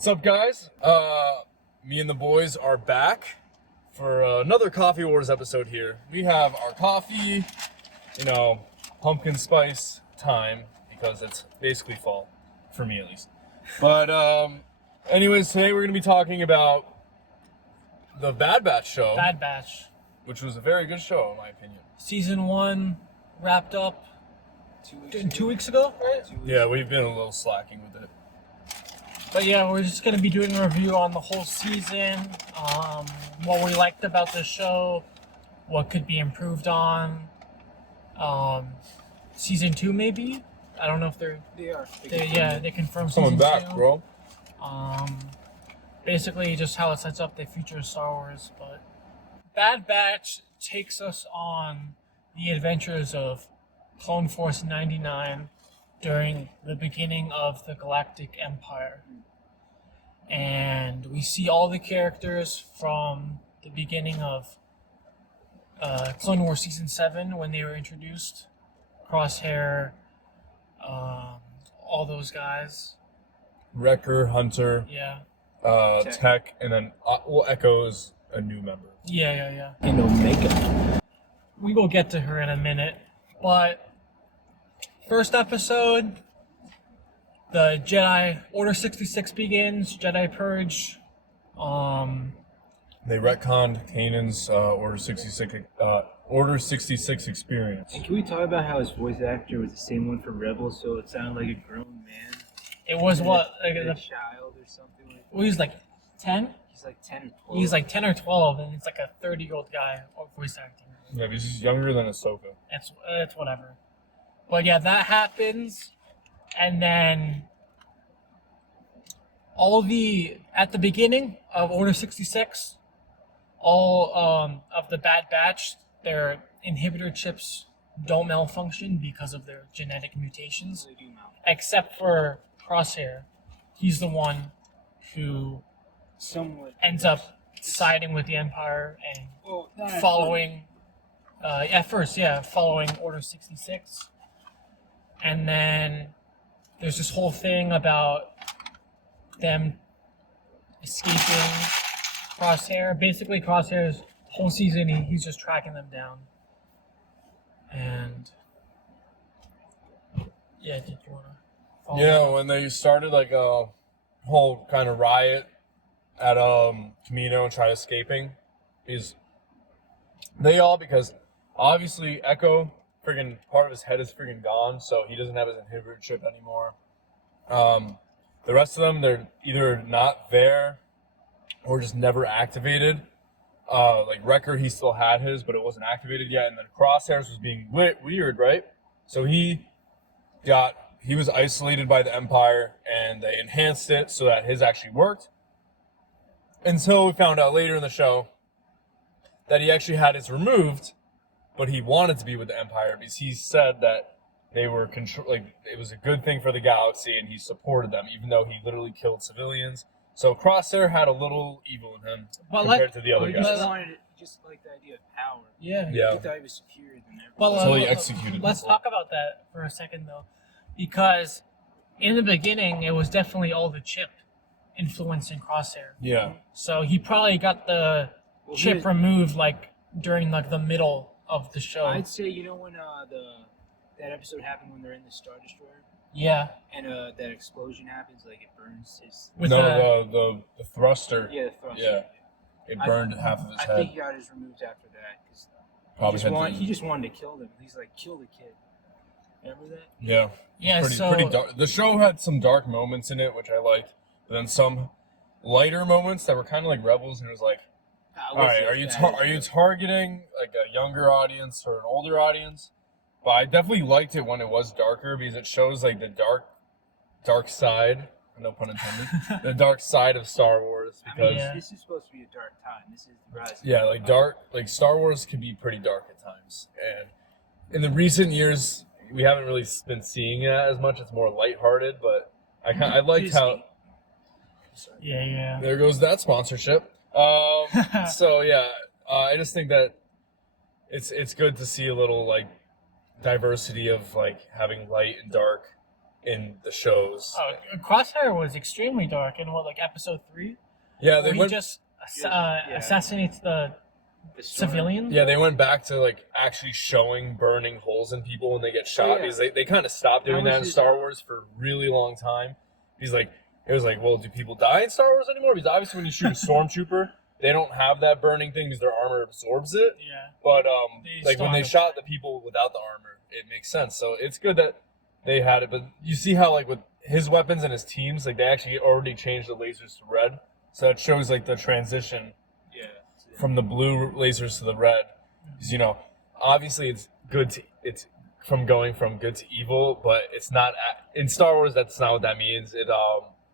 What's up, guys? Me and the boys are back for another Coffee Wars episode here. We have our coffee, pumpkin spice time, because it's basically fall, for me at least. But anyways, today we're going to be talking about the Bad Batch show. Bad Batch. Which was a very good show, in my opinion. Season 1 wrapped up 2 weeks ago, right? Yeah, we've been a little slacking with it. But yeah, we're just going to be doing a review on the whole season, what we liked about the show, what could be improved on. Season 2 maybe? I don't know if They are. they confirmed Coming season back, 2. bro. Basically just how it sets up the future of Star Wars. But Bad Batch takes us on the adventures of Clone Force 99 during the beginning of the Galactic Empire. And we see all the characters from the beginning of Clone Wars Season 7 when they were introduced. Crosshair, all those guys. Wrecker, Hunter, Yeah. Tech, and then Echo's a new member. Yeah. And Omega. We will get to her in a minute. But first episode, the Jedi Order 66 begins, Jedi Purge. They retconned Kanan's Order 66 experience. And can we talk about how his voice actor was the same one for Rebels, so it sounded like a grown man? It was what? Like Like a child or something like that. well, he's like 10? He's like 10 or 12. He's like 10 or 12, and it's like a 30-year-old guy voice acting. Yeah, but he's just younger than Ahsoka. It's whatever. But yeah, that happens, and then at the beginning of Order 66, all of the Bad Batch, their inhibitor chips don't malfunction because of their genetic mutations, They do now. except for Crosshair. He's the one who Somewhat. ends up siding with the Empire and Well, not following following Order 66. And then there's this whole thing about them escaping Crosshair. Basically, Crosshair's whole season, he's just tracking them down. And yeah, did you want to follow Yeah, that? when they started like a whole kind of riot at Camino and tried escaping, because obviously Echo friggin' part of his head is friggin' gone, so he doesn't have his inhibitor chip anymore. The rest of them, they're either not there or just never activated. Like Wrecker, he still had his, but it wasn't activated yet. And then Crosshairs was being weird, right? So he was isolated by the Empire, and they enhanced it so that his actually worked. Until we found out later in the show that he actually had his removed, but he wanted to be with the Empire because he said that they were it was a good thing for the galaxy, and he supported them, even though he literally killed civilians. So Crosshair had a little evil in him But compared to the Well, other he guys. just liked the idea of power. Yeah. Yeah. He thought he was superior than everyone. Well, Until he executed let's people. talk about that for a second, though, because in the beginning, it was definitely all the chip influencing Crosshair. Yeah. So he probably got the Well, chip here's- removed during the middle of the show. I'd say, when that episode happened when they're in the Star Destroyer Yeah, and that explosion happens, like it burns his. with No, the thruster. Yeah, the thruster. Yeah. It burned half of his I head. think he got his removed after that because Probably he just wanted to kill them. He's like, kill the kid. Remember that? Yeah. yeah. Pretty dark. The show had some dark moments in it, which I liked, but then some lighter moments that were kind of like Rebels, and it was like, all right, are you targeting like a younger audience or an older audience? But I definitely liked it when it was darker because it shows like the dark side. No pun intended. The dark side of Star Wars, because Yeah. This is supposed to be a dark time. This is the rise. of yeah, like Star Wars can be pretty dark at times, and in the recent years we haven't really been seeing it as much. It's more lighthearted, but I liked how. Yeah. There goes that sponsorship. So yeah, I just think that it's good to see a little like diversity of like having light and dark in the shows. Crosshair was extremely dark in episode 3, Yeah, where they he went. just Yeah. assassinates the The storm. civilians. Yeah, they went back to like actually showing burning holes in people when they get shot yeah. because they kind of stopped doing That that was in his- Star Wars for a really long time. He's like, it was like, well, do people die in Star Wars anymore? Because obviously when you shoot a stormtrooper, they don't have that burning thing because their armor absorbs it. Yeah. But They like when they still have shot the people without the armor, it makes sense. So it's good that they had it. But you see how like with his weapons and his teams, like they actually already changed the lasers to red. So that shows like the transition Yeah. from the blue lasers to the red. Because, you know, obviously it's from going from good to evil, but it's not in Star Wars. That's not what that means.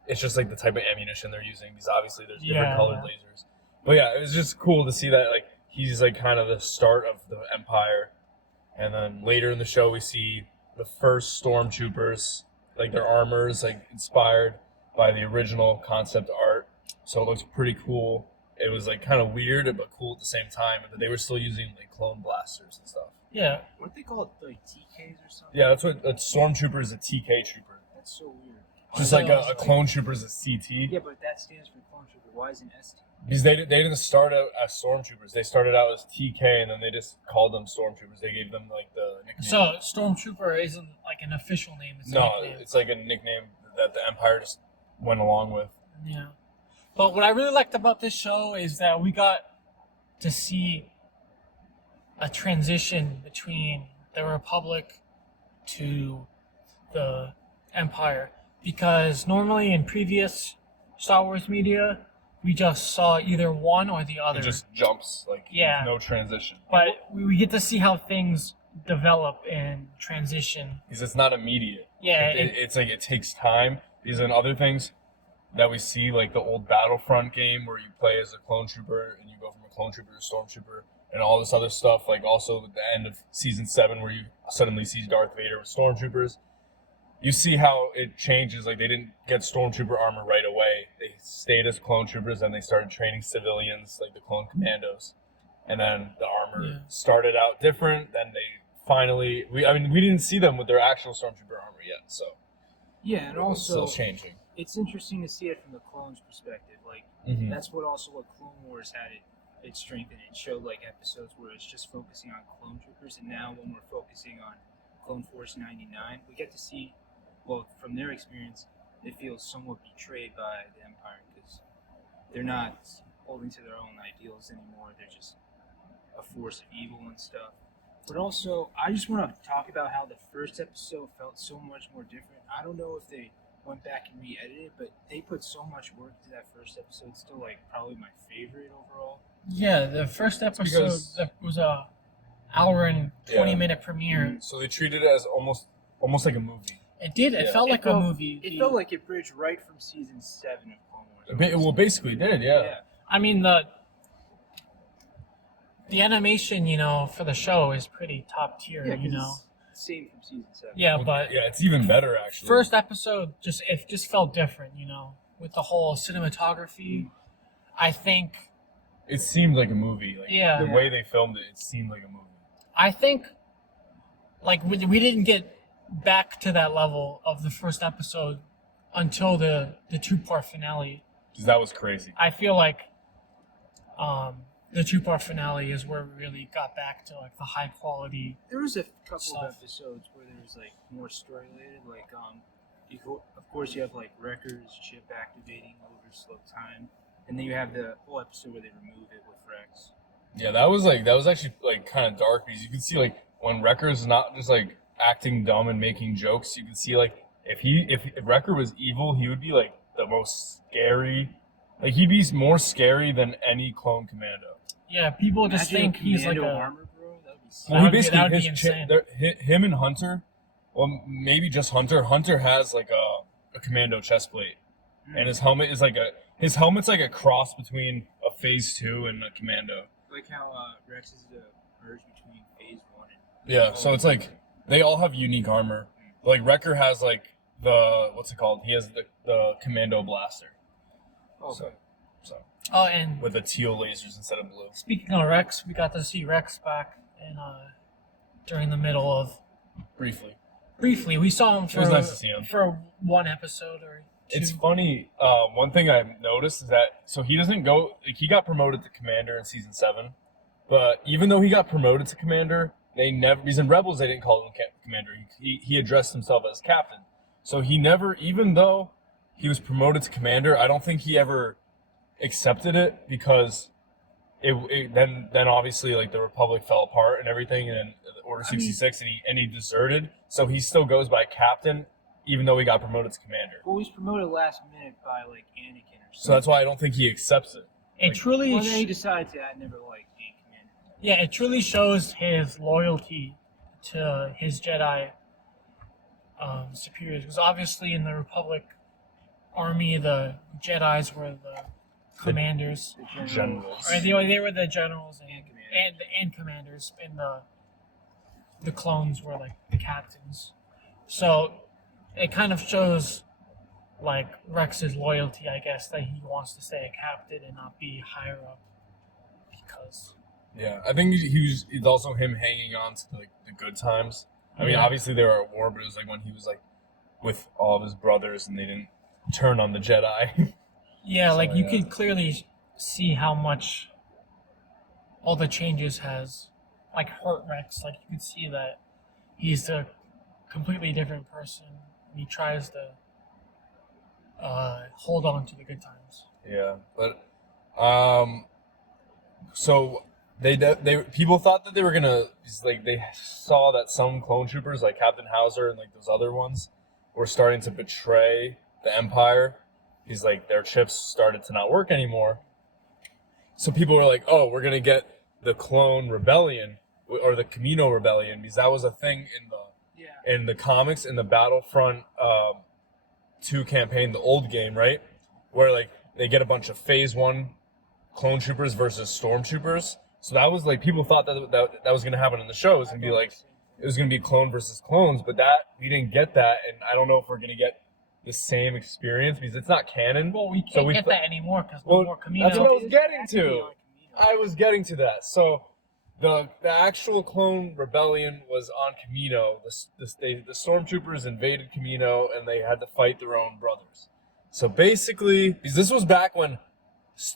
It's just like the type of ammunition they're using. Because obviously there's different Yeah, colored yeah. lasers. But yeah, it was just cool to see that like he's like kind of the start of the Empire, and then later in the show we see the first stormtroopers, like their armors like inspired by the original concept art. So it looks pretty cool. It was like kind of weird but cool at the same time. But they were still using like clone blasters and stuff. Yeah. What they call it, like TKs or something? Yeah, that's what a stormtrooper is, a TK trooper. That's so weird. Just So- like a clone trooper is a CT. Yeah, but that stands for clone trooper. Why isn't ST? Because they didn't start out as stormtroopers. They started out as TK, and then they just called them stormtroopers. They gave them like the nickname. So Stormtrooper isn't like an official name. It's a no, nickname. it's like a nickname that the Empire just went along with. Yeah. But what I really liked about this show is that we got to see a transition between the Republic to the Empire. Because normally in previous Star Wars media, we just saw either one or the other. It just jumps like Yeah. no transition. But we get to see how things develop and transition. Because it's not immediate. Yeah, It's like it takes time. These and other things that we see, like the old Battlefront game where you play as a clone trooper and you go from a clone trooper to stormtrooper, and all this other stuff. Like also at the end of season 7 where you suddenly see Darth Vader with stormtroopers. You see how it changes. Like they didn't get stormtrooper armor right away. They stayed as clone troopers, and they started training civilians like the clone commandos. And then the armor Yeah. started out different. Then they finally, we didn't see them with their actual stormtrooper armor yet. So Yeah, and it's also still changing. it's interesting to see it from the clones' perspective. Like Mhm. that's what Clone Wars had its strength in. It showed like episodes where it's just focusing on clone troopers, and now when we're focusing on Clone Force 99, we get to see, well, from their experience, they feel somewhat betrayed by the Empire because they're not holding to their own ideals anymore. They're just a force of evil and stuff. But also, I just want to talk about how the first episode felt so much more different. I don't know if they went back and re-edited it, but they put so much work into that first episode. It's still like probably my favorite overall. yeah. The first episode because- that was a hour and 20-minute Yeah. premiere. So they treated it as almost like a movie. It did. It Yeah. felt It like felt- a movie. It felt like it bridged right from season 7 of Clone Wars. Well, basically did, yeah. I mean the animation, for the show is pretty top tier. Yeah, 'cause it's the same from season 7. Yeah, but Yeah, it's even better actually. first episode it just felt different. With the whole cinematography. I think it seemed like a movie. Like Yeah. the way they filmed it, it seemed like a movie. like we didn't get back to that level of the first episode until the 2-part finale. Because that was crazy. I feel like the 2-part finale is where we really got back to like the high quality. There was a couple Stuff. of episodes where there was like more story related, like of course you have like Wrecker's chip activating over slow time, and then you have the whole episode where they remove it with Rex. Yeah, that was actually like kind of dark because you can see like when Wrecker's not just like acting dumb and making jokes, you can see like if Wrecker was evil, he would be like the most scary. Like he'd be more scary than any clone commando. Yeah, people just Imagine think he's like Commando a. armor, bro. That would be sick. Well, he That would be basically insane. him and Hunter. Well, maybe just Hunter. Hunter has like a commando chest plate, and his helmet is like his helmet's like a cross between a Phase 2 and a commando. Like how Rex is the merge between Phase 1 and Yeah, so it's like they all have unique armor. Like Wrecker has like the what's it called? He has the commando blaster. okay. So Oh, and with the teal lasers instead of blue. speaking of Rex, we got to see Rex back in during the middle of Briefly. Briefly, we saw him It was nice to see him. for one episode or two. It's funny. One thing I noticed is that so he doesn't go. Like, he got promoted to commander in season 7, but even though he got promoted to commander, they never. Because in Rebels they didn't call him commander. He addressed himself as captain. So he never, even though he was promoted to commander, I don't think he ever accepted it because then obviously like the Republic fell apart and everything, and Order 66, and he deserted. So he still goes by captain, even though he got promoted to commander. Well, he was promoted last minute by like Anakin or something. So that's why I don't think he accepts it. It truly, Well, then he decides, yeah, I never liked being commander. yeah, it truly shows his loyalty to his Jedi superiors. Because obviously in the Republic army, the Jedi's were the commanders, The Generals. or they were the generals And commanders. and commanders, and the clones were like the captains. So it kind of shows like Rex's loyalty, I guess, that he wants to stay a captain and not be higher up because Yeah, I think it's also him hanging on to like the good times. I mean, Yeah. obviously they were at war, but it was like when he was like with all of his brothers and they didn't turn on the Jedi. yeah, So, like you yeah. could clearly see how much all the changes has like hurt Rex. Like you could see that he's a completely different person. And he tries to hold on to the good times. Yeah, but so they people thought that they were gonna like they saw that some clone troopers like Captain Hauser and like those other ones were starting to betray the Empire. He's like their chips started to not work anymore. So people were like, "Oh, we're gonna get the clone rebellion or the Camino rebellion," because that was a thing in the comics in the Battlefront 2 campaign, the old game, right? Where like they get a bunch of Phase 1 clone troopers versus stormtroopers. So that was like people thought that was going to happen in the show. It was going to be like it was going to be clone versus clones, but that we didn't get that, and I don't know if we're going to get the same experience because it's not canon. Well, we So can't we get th- that anymore because Well, no more Camino. that's what I was getting It has be to. on Camino. I was getting to that. So the actual clone rebellion was on Camino. The stormtroopers invaded Camino and they had to fight their own brothers. So basically, because this was back when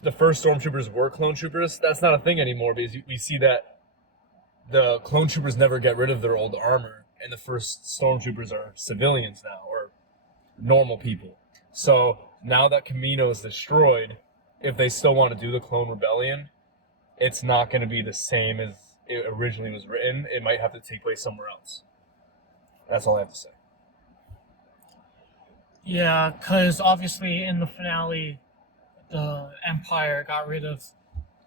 the first stormtroopers were clone troopers, that's not a thing anymore because we see that the clone troopers never get rid of their old armor, and the first stormtroopers are civilians now, or normal people. So now that Camino is destroyed, if they still want to do the clone rebellion, it's not going to be the same as it originally was written. It might have to take place somewhere else. That's all I have to say. Yeah, because obviously in the finale, the Empire got rid of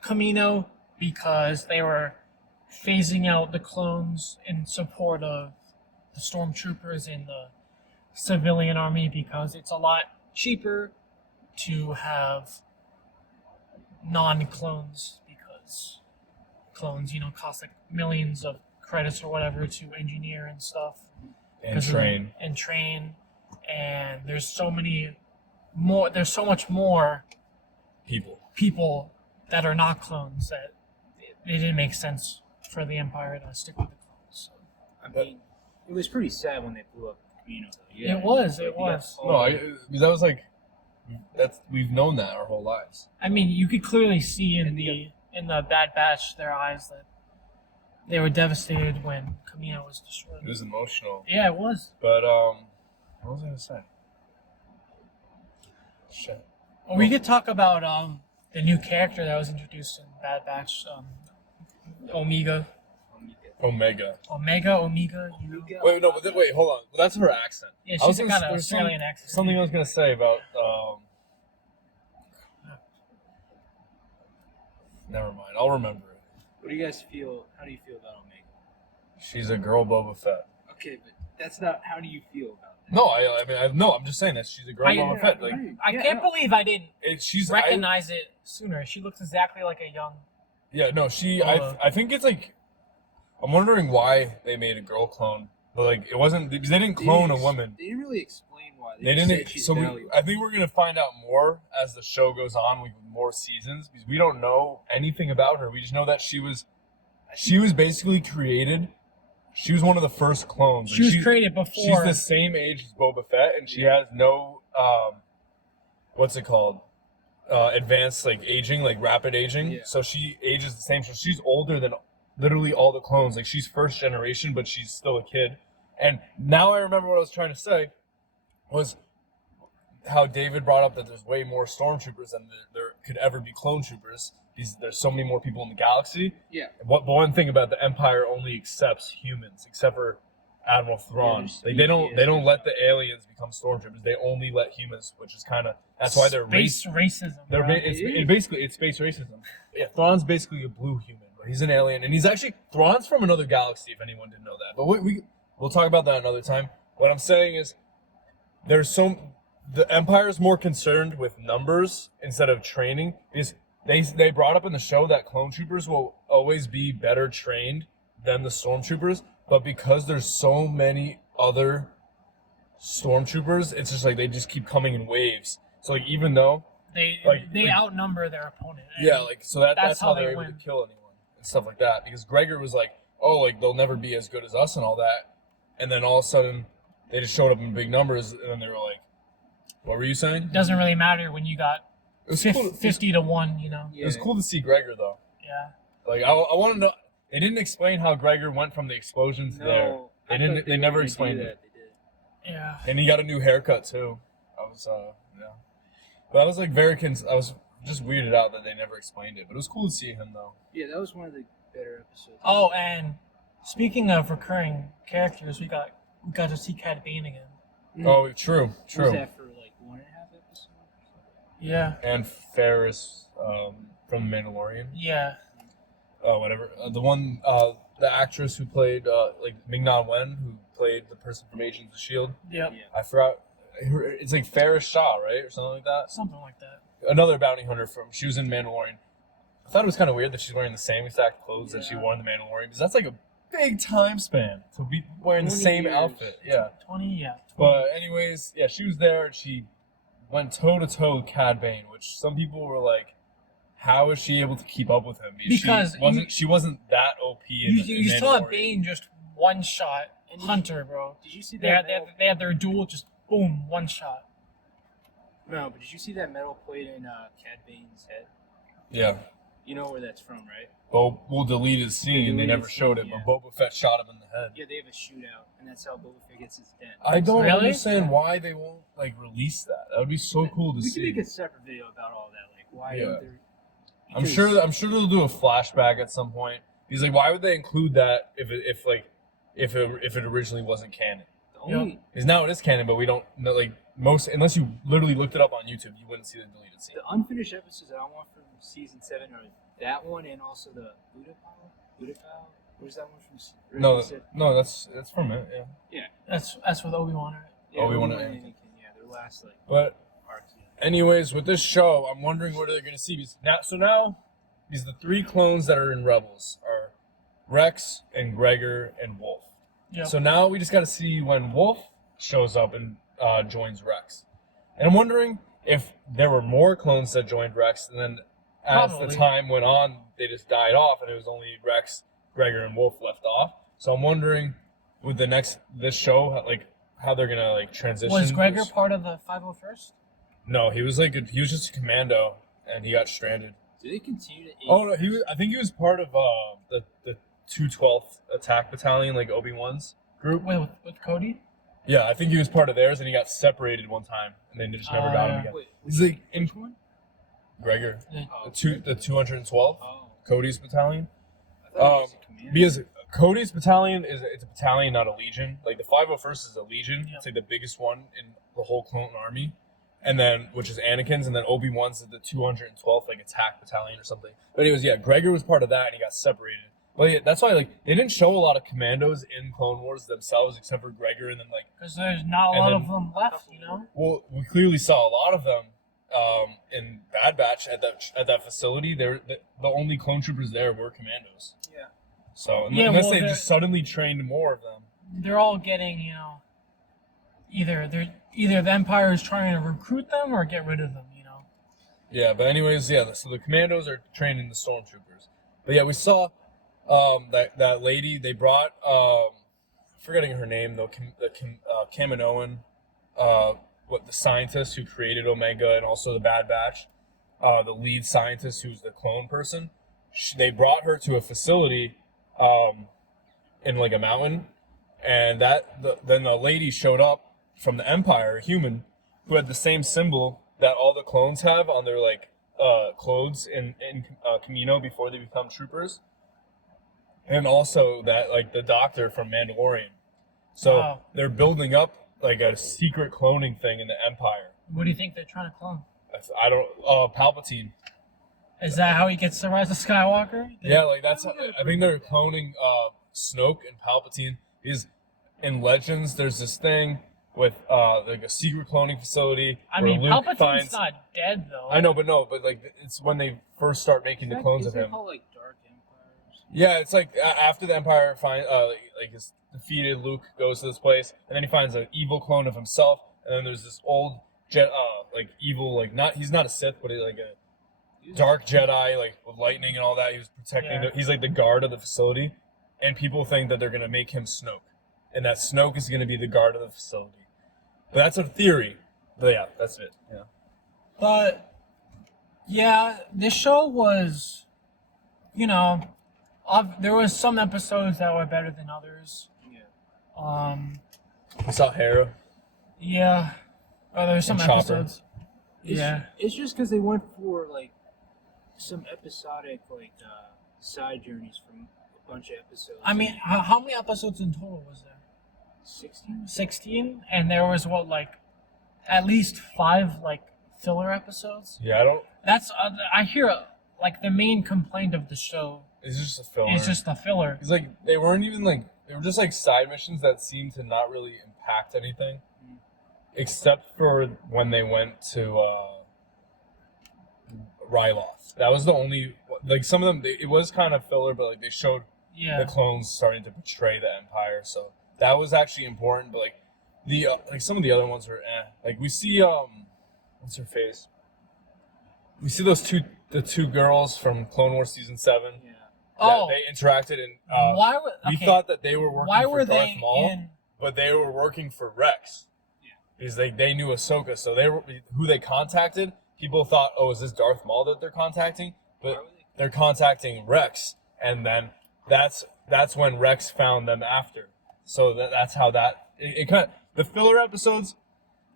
Camino because they were phasing out the clones in support of the stormtroopers in the civilian army because it's a lot cheaper to have non-clones because clones, cost like millions of credits or whatever to engineer and stuff. And 'Cause of train. and train, and there's so much more People. that are not clones that it didn't make sense for the Empire to stick with the clones. So. I mean, it was pretty sad when they blew up Camino. Though. Yeah, It was, like, it you got was. all No, the- because that was like, we've known that our whole lives. I mean, you could clearly see in And the Bad Batch their eyes that they were devastated when Camino was destroyed. It was emotional. Yeah, it was. But, what was I going to say? Shit. Well, we could talk about the new character that was introduced in Bad Batch, Omega. Omega. Omega. Wait, no, but wait, hold on. Well, that's her accent. Yeah, I was she's gonna- got an there's Australian accent. Something I was going to say about, never mind. I'll remember it. What do you guys feel? How do you feel about Omega? She's a girl Boba Fett. Okay, but that's not. How do you feel about that? No, I'm just saying that she's a girl Boba Fett. Like, I can't believe I didn't she's recognize it sooner. She looks exactly like a young. Yeah, no, Boba. I think it's like, I'm wondering why they made a girl clone, but like it wasn't because they didn't clone a woman. They didn't really explain why. They just didn't. said she's So valuable. I think we're gonna find out more as the show goes on with more seasons because we don't know anything about her. We just know that she was basically created she was one of the first clones. She was created before. She's the same age as Boba Fett, and she has no what's it called? Advanced like aging, like rapid aging. Yeah. So she ages the same. So she's older than literally all the clones. Like she's first generation, but she's still a kid. And now I remember what I was trying to say was how David brought up that there's way more stormtroopers than there could ever be clone troopers. There's so many more people in the galaxy. Yeah. What one thing about the Empire only accepts humans, except for Admiral Thrawn. Like they don't let the aliens become stormtroopers. They only let humans, which is kind of that's why they're space racism. They're bro. it's space racism. Yeah, Thrawn's basically a blue human, but he's an alien, and he's actually Thrawn's from another galaxy. If anyone didn't know that, but we'll talk about that another time. What I'm saying is, the Empire is more concerned with numbers instead of training. Because they brought up in the show that clone troopers will always be better trained than the stormtroopers, but because there's so many other stormtroopers, it's just like they just keep coming in waves. So like even though they like- outnumber their opponent. yeah, like so that's how they they're able win. to kill anyone and stuff like that. Because Gregor was like, oh, like they'll never be as good as us and all that, and then all of a sudden they just showed up in big numbers, and then they were like, what were you saying? It doesn't really matter when you got It was cool. 50 to 1, you know. It was cool to see Gregor though. Yeah. Like I want to know. They didn't explain how Gregor went from the explosion to there. No, They I didn't. thought They were never gonna do explained that. it. They did. Yeah. And he got a new haircut too. I was yeah. But I was like I was just weirded out that they never explained it. But it was cool to see him though. Yeah, that was one of the better episodes. Oh, and speaking of recurring characters, we got to see Cad Bane again. Oh, true, Was true. that for like 1.5 episodes? Yeah. And Ferris from The Mandalorian. Yeah. Whatever. The actress who played like Ming-Na Wen, who played the person from Agents of Shield. Yep. Yeah. I forgot. It's like Ferris Shaw, right, or something like that. Something like that. Another bounty hunter she was in Mandalorian. I thought it was kind of weird that she's wearing the same exact clothes that she Yeah. wore in the Mandalorian, because that's like a big time span to be wearing the 20 same years. outfit. Yeah. 20, yeah. 20. But anyways, yeah, she was there and she went toe to toe with Cad Bane, which some people were like, how is she able to keep up with him? Because she wasn't that OP in you in saw Mandalorian. Bane just one shot and Hunter, bro. Did you see They that? had, they had their duel, just boom, one shot. No, but did you see that metal plate in Cad Bane's head? Yeah. You know where that's from, right? Well, we'll delete his scene. They deleted never his showed it, scene, but Boba Fett shot him in the head. Yeah, they have a shootout, and that's how Boba Fett gets his dent. I don't Really? understand why they won't like release that. That would be so cool to we see. can make a separate video about all that. Like, why Yeah. aren't there... I'm because- sure they'll do a flashback at some point. Because like, why would they include that if it originally wasn't canon? The only, Because now it is canon, but we don't know like unless you literally looked it up on YouTube, you wouldn't see the deleted scene. the unfinished episodes that I want from season 7 are that one and also the Budapest. Where's that one from? No, that's from it. Yeah. That's with Obi-Wan, right? Yeah, Obi-Wan Obi-Wan and and Anakin. Yeah, their last like But arcs. Yeah. anyways, with this show, I'm wondering what they're gonna see. Because now these the 3 clones that are in Rebels are Rex and Gregor and Wolf. Yep. So now we just got to see when Wolf shows up and joins Rex. And I'm wondering if there were more clones that joined Rex, and then as Probably. the time went on, they just died off, and it was only Rex, Gregor, and Wolf left off. So I'm wondering with this show, like how they're gonna like transition. Was Gregor this. part of the 501st? No, he was just a commando, and he got stranded. Do they continue to? Oh no, I think he was part of the 212th Attack Battalion, like Obi-Wan's group. With Cody? Yeah, I think he was part of theirs, and he got separated one time, and then they just never got him yeah. again. Wait, He's like in which one? Gregor, Yeah. Oh, the 212th Oh, Cody's battalion, I thought it was a commander. because Cody's battalion it's a battalion, not a legion. Like the 501st is a legion. Yeah. It's like the biggest one in the whole clone army, and then which is Anakin's, and then Obi-Wan's the 212th like attack battalion or something. But anyways, yeah, Gregor was part of that, and he got separated. But yeah, that's why like they didn't show a lot of commandos in Clone Wars themselves, except for Gregor, and then like. Because there's not a And lot then- of them left, you know? Well, we clearly saw a lot of them in Bad Batch at that facility. The only clone troopers there were commandos. Yeah. So Yeah, unless well, they they're- just suddenly trained more of them. They're all getting, you know, either the Empire is trying to recruit them or get rid of them, you know? Yeah, but anyways, yeah. So the commandos are training the stormtroopers. But yeah, we saw that lady. They brought forgetting her name though. Kaminoan, what the scientist who created Omega and also the Bad Batch, the lead scientist who's the clone person. They brought her to a facility, in like a mountain, and then the lady showed up from the Empire, a human, who had the same symbol that all the clones have on their like clothes in Kamino before they become troopers, and also that like the doctor from Mandalorian. So Wow. they're building up like a secret cloning thing in the Empire. What do you think they're trying to clone? I don't. Palpatine. Is that how he gets the Rise of Skywalker? Yeah, like that's. I think they're cloning Snoke and Palpatine. Because in Legends, there's this thing with like a secret cloning facility. I where mean, Luke Palpatine's finds. not dead though. I know, but like it's when they first start making the clones of Isn't it him. called like Dark Empires? Yeah, it's like after the Empire like is defeated, Luke goes to this place, and then he finds an evil clone of himself, and then there's this old like evil, like he's not a Sith, but he's like a dark Jedi, like with lightning and all that. He was protecting. Yeah. He's like the guard of the facility, and people think that they're gonna make him Snoke, and that Snoke is gonna be the guard of the facility. But that's a theory. But yeah, that's it. Yeah. But yeah, this show was, there was some episodes that were better than others. Yeah. I saw Hera. Yeah. Oh, there were some And Chopper. episodes. Yeah. It's just because they went for like some episodic like side journeys from a bunch of episodes. I mean, how many episodes in total was there? 16. 16, and there was at least 5 like filler episodes. Yeah, I don't. That's I hear like the main complaint of the show It's just a filler. is just the filler. It's like they weren't even like they were just like side missions that seemed to not really impact anything, except for when they went to Ryloth. That was the only like some of them. It was kind of filler, but like they showed Yeah. the clones starting to betray the Empire, so that was actually important. But like the like some of the other ones were like we see what's her face? We see the two girls from Clone Wars season 7. Yeah. Oh, They interacted and why were we okay, thought that they were working why for were Darth they Maul, in? but they were working for Rex. Yeah. Because they knew Ahsoka, so they were who they contacted. People thought, oh, is this Darth Maul that they're contacting? Why But were they- they're contacting Rex, and then that's when Rex found them after. So that's how it kind of, the filler episodes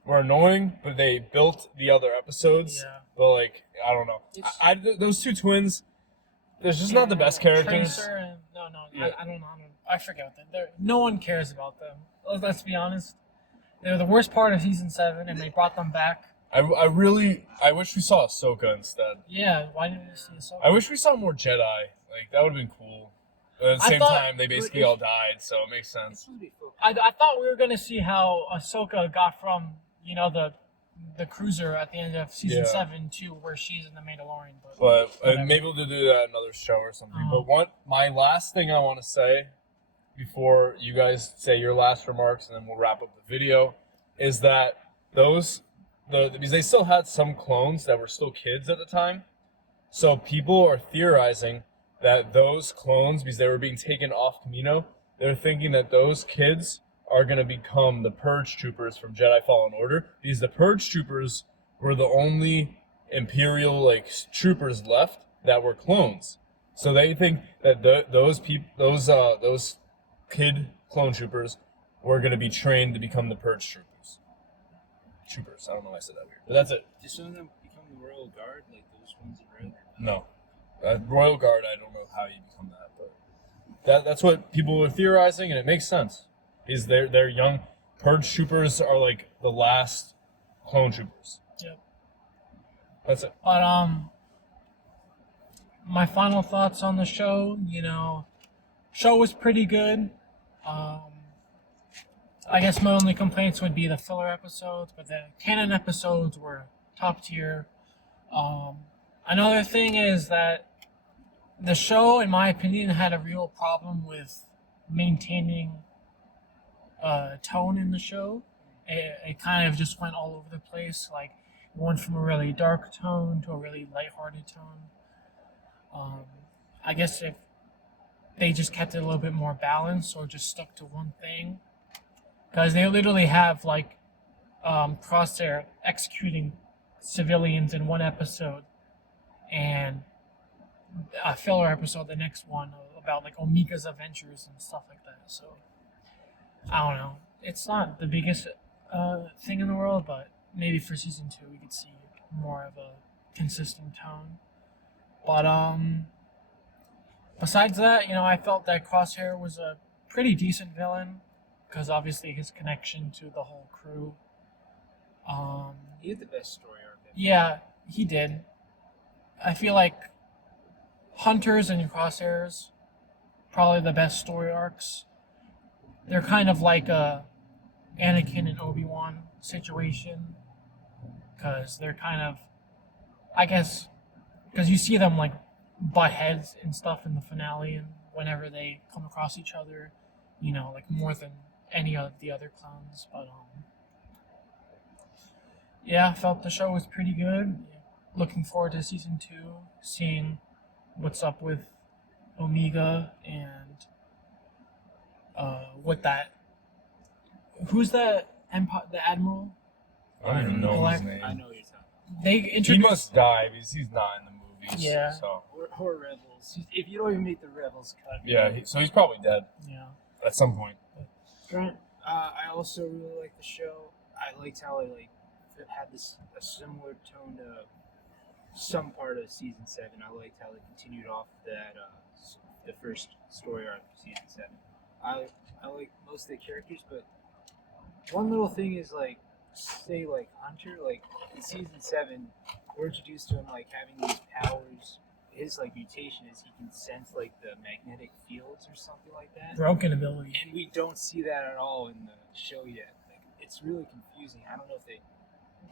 were annoying, but they built the other episodes. Yeah. But like I don't know, those two twins, they're just not the best characters. Tracer and no, Yeah. I don't know. I forget what no one cares about them. Let's be honest. They're the worst part of season 7, and they brought them back. I wish we saw Ahsoka instead. Yeah, why didn't we see Ahsoka? I wish we saw more Jedi. Like that would have been cool. But at the I same thought- time, they basically all died, so it makes It's sense. supposed to be focused. I thought we were gonna see how Ahsoka got from the cruiser at the end of season Yeah. 7 to where she's in the Mandalorian. But But whatever. maybe we'll do that in another show or something. Oh. But my last thing I want to say before you guys say your last remarks, and then we'll wrap up the video, is that because they still had some clones that were still kids at the time, so people are theorizing that those clones, because they were being taken off Kamino, they're thinking that those kids are going to become the Purge Troopers from Jedi Fallen Order, because the Purge Troopers were the only Imperial like troopers left that were clones. So they think that those kid clone troopers were going to be trained to become the Purge Troopers. I don't know why I said that weird, but that's it. Did some of them become the Royal Guard, like those ones in red? No, Royal Guard. I don't know how you become that, but that's what people were theorizing, and it makes sense. Is they're young Purge Troopers are like the last clone troopers. Yep. That's it. But my final thoughts on the show. Show was pretty good. I guess my only complaints would be the filler episodes, but the canon episodes were top tier. Another thing is that the show, in my opinion, had a real problem with maintaining tone in the show. It kind of just went all over the place. Like, it went from a really dark tone to a really lighthearted tone. I guess they just kept it a little bit more balanced or just stuck to one thing. Because they literally have like Crosshair executing civilians in one episode, and a filler episode, the next one about like Omega's adventures and stuff like that. So I don't know. It's not the biggest thing in the world, but maybe for season 2 we could see more of a consistent tone. But besides that, I felt that Crosshair was a pretty decent villain because obviously his connection to the whole crew. He had the best story arc. Yeah, he did. I feel like Hunters and Crosshairs probably the best story arcs. They're kind of like a Anakin and Obi-Wan situation because they're kind of, I guess, because you see them like butt heads and stuff in the finale and whenever they come across each other, like more than any of the other clones. But yeah, I felt the show was pretty good. Looking forward to season 2, seeing what's up with Omega and who's the Admiral? I don't even know Black- his name. I know what you're talking They He introduced. must die because he's not in the movies. Yeah. So about. Or Rebels. If you don't even make the Rebels cut. yeah, so he's probably dead Yeah. at some point. Grant. I also really liked the show. I liked how it had a similar tone to some part of season 7. I liked how they continued off that the first story arc of season 7. I like most of the characters, but one little thing is say Hunter, in season 7, we're introduced to him having these powers. His mutation is he can sense the magnetic fields or something like that. Broken ability. And we don't see that at all in the show yet. It's really confusing. I don't know if they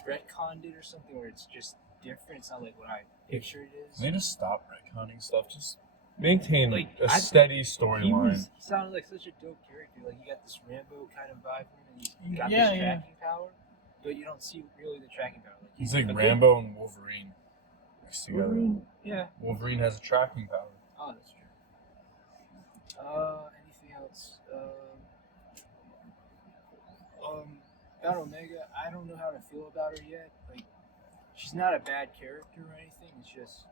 retconned it or something, where it's just different. It's not like what I pictured it is. They just stop retconning stuff. Just maintain a I- steady He storyline. sounded like such a dope character. You got this Rambo kind of vibe from him, and he's got Yeah, this yeah. tracking power, but you don't see really the tracking power. He's like a good- Rambo and Wolverine mixed together. Wolverine? Yeah. Wolverine has a tracking power. Oh, that's true. Anything else? About Omega, I don't know how to feel about her yet. She's not a bad character or anything. It's just,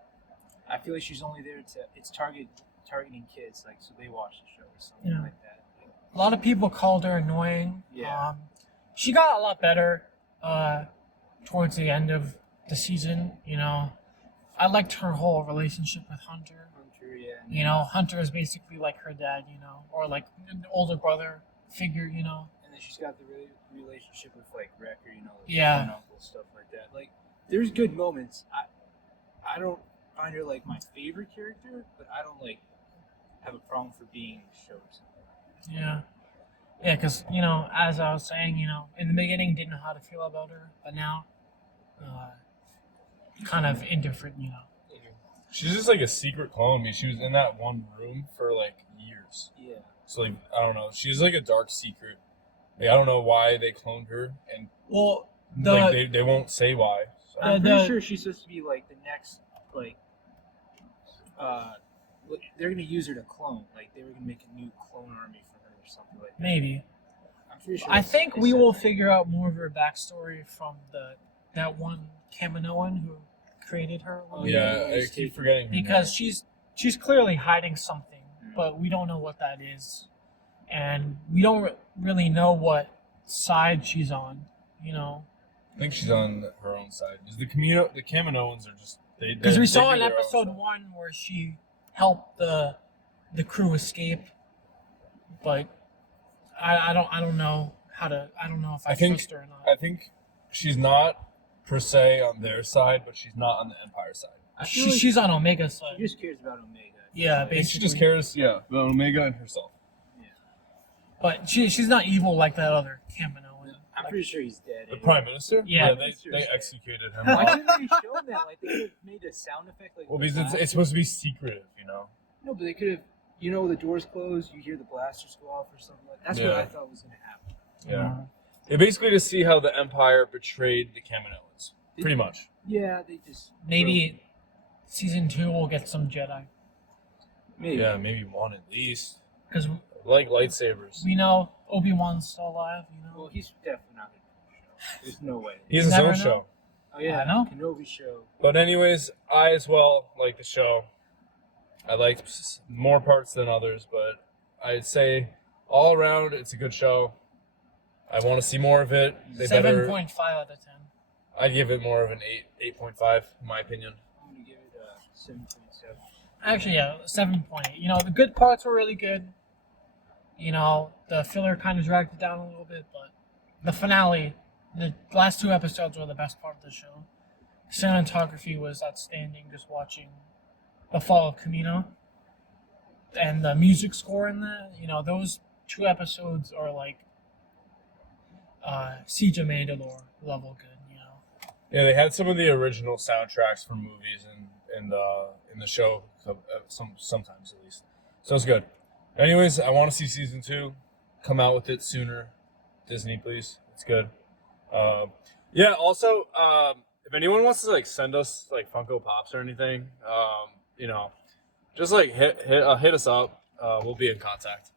I feel like she's only there it's targeting kids, so they watch the show or something Yeah. like that. A lot of people called her annoying. Yeah. She got a lot better towards the end of the season. I liked her whole relationship with Hunter. Hunter, yeah. Hunter is basically like her dad, or like an older brother figure, And then she's got the relationship with Wrecker, Yeah. and uncle, stuff like that. There's good moments. I don't find her my favorite character, but I don't have a problem for being in the show or something. Yeah. Yeah, because, as I was saying, in the beginning, didn't know how to feel about her, but now, kind of indifferent, She's just like a secret clone. I mean, she was in that one room for years. Yeah. So I don't know. She's like a dark secret. I don't know why they cloned her, and Well, they won't say why. So. I'm the- pretty sure she's supposed to be the next they're gonna use her to clone. They were gonna make a new clone army for her or something like that. maybe. I'm pretty sure. I think we said will that. figure out more of her backstory from that one Kaminoan who created her. Oh, Yeah, yeah, I keep forgetting her Because name. she's clearly hiding something, Mm. but we don't know what that is, and we don't really know what side she's on. I think she's on her own side. Because the Kaminoans are just Because we saw do in their own episode stuff. 1 where she helped the crew escape, but I don't know if I think- trust her or not. I think she's not per se on their side, but she's not on the Empire side. I feel like She's on Omega's she side. just cares about Omega. Yeah, I think she basically. just cares, about Omega and herself. But she's not evil like that other Kaminoan. I'm pretty sure he's dead. The Prime Minister? Yeah. they executed him. Why didn't they show that? They could have made a sound effect Well, because it's supposed to be secretive, No, but they could have. The doors close, you hear the blasters go off or something like that. That's what Yeah. I thought was going to happen. Yeah. It basically to see how the Empire betrayed the Kaminoans. Pretty much. Yeah, they just. Maybe season 2 will get some Jedi. Maybe. Yeah, maybe one at least. Because Like lightsabers. we know Obi-Wan's still alive, you know. Well, he's definitely not going to be on the show. There's no way. He has You his never own know. show. Oh yeah, I know. Kenobi show. But anyways, I as well like the show. I liked more parts than others, but I'd say all around it's a good show. I want to see more of it. They 7.5 out of 10. I'd give it more of an 8.5 in my opinion. I'm going to give it a 7.7. Actually, yeah, 7.8. You know, the good parts were really good. You know, the filler kind of dragged it down a little bit, but the finale, the last 2 episodes were the best part of the show. Cinematography was outstanding, just watching the fall of Kamino. And the music score in that, you know, those 2 episodes are like Siege of Mandalore level good, you know. Yeah, they had some of the original soundtracks from movies in the show, sometimes at least. So it's good. Anyways, I want to see season 2. Come out with it sooner, Disney, please. It's good. Yeah. Also, if anyone wants to like send us like Funko Pops or anything, you know, just like hit us up. We'll be in contact.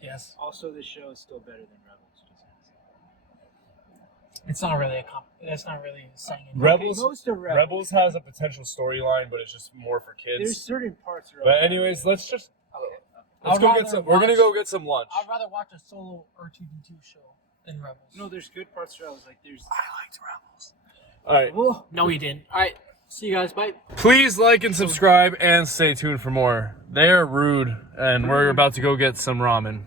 Yes. Also, the show is still better than Rebels. It's not really that's not really saying anything. Rebels. Most of Rebels has a potential storyline, but it's just more for There's kids. certain parts. Are But anyways, let's just let's I'd go rather get some. We're gonna watch- go get some lunch. I'd rather watch a solo R2D2 show than Rebels. No, there's good parts of Rebels. Like there's. I liked Rebels. All right. Whoa. No, you didn't. All right. See you guys. Bye. Please like and subscribe and stay tuned for more. They are rude, and we're about to go get some ramen.